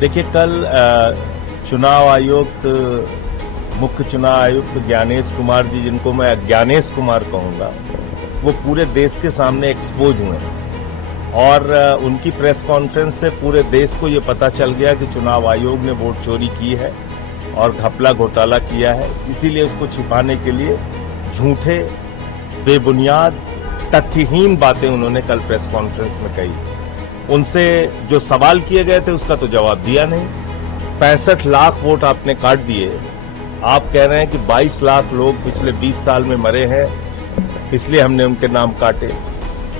देखिए, कल चुनाव आयुक्त, मुख्य चुनाव आयुक्त ज्ञानेश कुमार जी, जिनको मैं ज्ञानेश कुमार कहूंगा, वो पूरे देश के सामने एक्सपोज हुए और उनकी प्रेस कॉन्फ्रेंस से पूरे देश को ये पता चल गया कि चुनाव आयोग ने वोट चोरी की है और घपला घोटाला किया है। इसीलिए उसको छिपाने के लिए झूठे, बेबुनियाद, तथ्यहीन बातें उन्होंने कल प्रेस कॉन्फ्रेंस में कही। उनसे जो सवाल किए गए थे उसका तो जवाब दिया नहीं। 65 लाख वोट आपने काट दिए। आप कह रहे हैं कि 22 लाख लोग पिछले 20 साल में मरे हैं, इसलिए हमने उनके नाम काटे।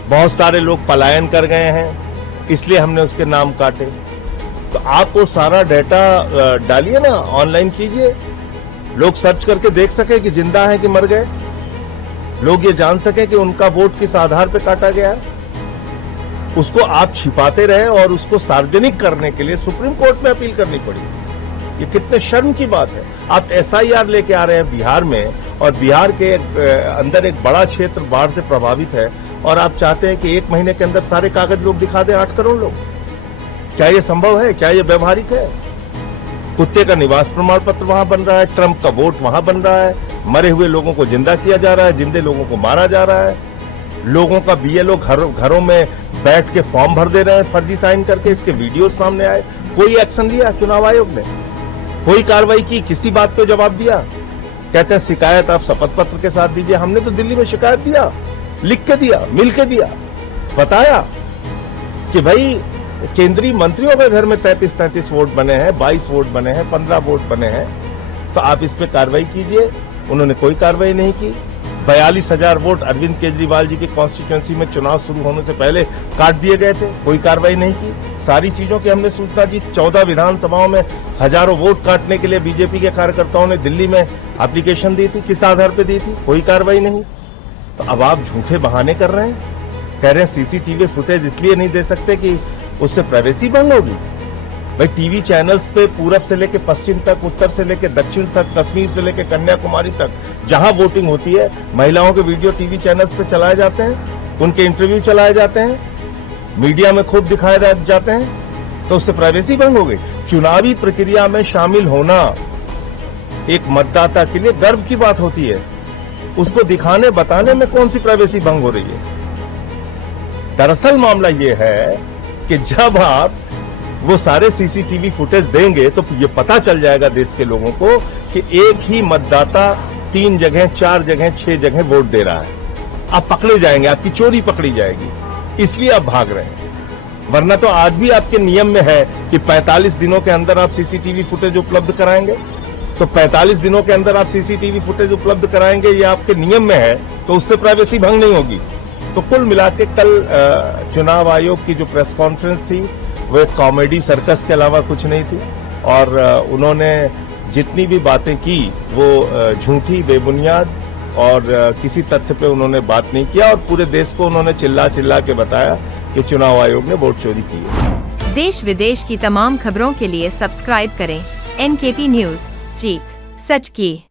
बहुत सारे लोग पलायन कर गए हैं, इसलिए हमने उसके नाम काटे। तो आप वो सारा डाटा डालिए ना, ऑनलाइन कीजिए, लोग सर्च करके देख सके कि जिंदा है कि मर गए, लोग ये जान सके कि उनका वोट किस आधार पर काटा गया है। उसको आप छिपाते रहे और उसको सार्वजनिक करने के लिए सुप्रीम कोर्ट में अपील करनी पड़ी। ये कितने शर्म की बात है। आप SIR लेके आ रहे हैं बिहार में, और बिहार के अंदर एक बड़ा क्षेत्र बाढ़ से प्रभावित है, और आप चाहते हैं कि 1 महीने के अंदर सारे कागज लोग दिखा दें, 8 करोड़ लोग। क्या ये संभव है? क्या ये व्यवहारिक है? कुत्ते का निवास प्रमाण पत्र वहां बन रहा है, ट्रंप का वोट वहां बन रहा है, मरे हुए लोगों को जिंदा किया जा रहा है, जिंदे लोगों को मारा जा रहा है, लोगों का BLO घरों में बैठ के फॉर्म भर दे रहे हैं फर्जी साइन करके। इसके वीडियो सामने आए। कोई एक्शन लिया चुनाव आयोग ने? कोई कार्रवाई की? किसी बात पे जवाब दिया? कहते हैं शिकायत आप शपथ पत्र के साथ दीजिए। हमने तो दिल्ली में शिकायत दिया, लिख के दिया, मिल के दिया, बताया कि भाई केंद्रीय मंत्रियों के घर में 33 वोट बने हैं, 22 वोट बने हैं, 15 वोट बने हैं, तो आप इस पे कार्रवाई कीजिए। उन्होंने कोई कार्रवाई नहीं की। 42,000 वोट अरविंद केजरीवाल जी की कॉन्स्टिट्यूएंसी में चुनाव शुरू होने से पहले काट दिए गए थे, कोई कार्रवाई नहीं की। सारी चीजों की हमने सूचना दी। 14 विधानसभाओं में हजारों वोट काटने के लिए बीजेपी के कार्यकर्ताओं ने दिल्ली में एप्लीकेशन दी थी। किस आधार पर दी थी? कोई कार्रवाई नहीं। तो अब आप झूठे बहाने कर रहे हैं, कह रहे हैं CCTV फुटेज इसलिए नहीं दे सकते कि उससे प्राइवेसी भंग होगी। भाई टीवी चैनल्स पे पूरब से लेकर पश्चिम तक, उत्तर से लेकर दक्षिण तक, कश्मीर से लेकर कन्याकुमारी तक, जहां वोटिंग होती है, महिलाओं के वीडियो टीवी चैनल्स पे चलाए जाते हैं, उनके इंटरव्यू चलाए जाते हैं, मीडिया में खूब दिखाए जाते हैं, तो उससे प्राइवेसी भंग हो गई। चुनावी प्रक्रिया में शामिल होना एक मतदाता के लिए गर्व की बात होती है। उसको दिखाने बताने में कौन सी प्राइवेसी भंग हो रही है? दरअसल मामला ये है कि जब आप वो सारे CCTV फुटेज देंगे तो ये पता चल जाएगा देश के लोगों को कि एक ही मतदाता 3 जगह, 4 जगह, 6 जगह वोट दे रहा है। आप पकड़े जाएंगे, आपकी चोरी पकड़ी जाएगी, इसलिए आप भाग रहे हैं। वरना तो आज भी आपके नियम में है कि 45 दिनों के अंदर आप CCTV फुटेज उपलब्ध कराएंगे। तो 45 दिनों के अंदर आप CCTV फुटेज उपलब्ध कराएंगे, ये आपके नियम में है, तो उससे प्राइवेसी भंग नहीं होगी। तो कुल मिला के कल चुनाव आयोग की जो प्रेस कॉन्फ्रेंस थी वो एक कॉमेडी सर्कस के अलावा कुछ नहीं थी, और उन्होंने जितनी भी बातें की वो झूठी, बेबुनियाद और किसी तथ्य पे उन्होंने बात नहीं किया, और पूरे देश को उन्होंने चिल्ला चिल्ला के बताया कि चुनाव आयोग ने वोट चोरी की है। देश विदेश की तमाम खबरों के लिए सब्सक्राइब करें NKP न्यूज। जीत सच की।